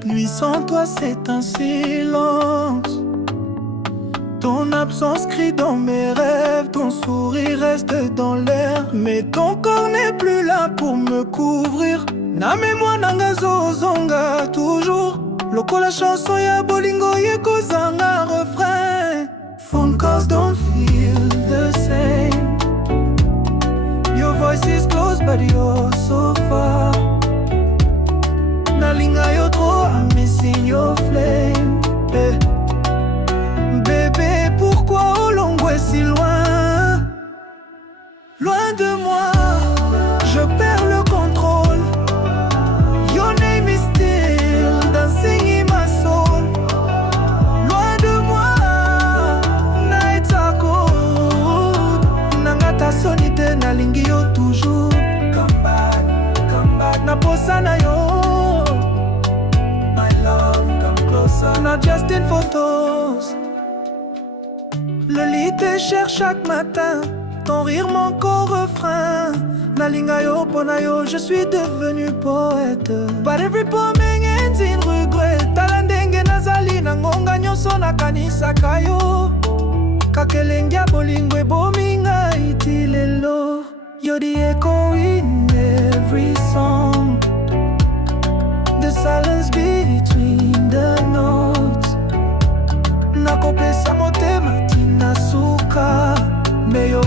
Chaque nuit sans toi c'est un silence. Ton absence crie dans mes rêves, ton sourire reste dans l'air, mais ton corps n'est plus là pour me couvrir. Na mémoire nanga zozonga toujours, lokola chanson ya bolingo yekozanga refrain. Phone calls don't feel the same. Your voice is close but you're so far. Nalinga yo trop, I'm missing your flame. Bébé, pourquoi Olongo est si loin? Loin de moi, je perds le contrôle. Your name is still dancing in my soul. Loin de moi, nights are cold. Nangata sonite nalingi yo toujours. Come back, na posa na yo. My love, come closer, not just in photos. Le lit te cherche chaque matin, ton rire manque au refrain. Nalinga yo pona yo, je suis devenu poète. But every poeming ends in regret. Talandenge nazali na ngonga nyonso nakanisaka yo. Kakelenge ya bolingo ebominga iti lelo. You're the echo in every song, the silence between the notes. Nakopesa motema tina suka, mais yo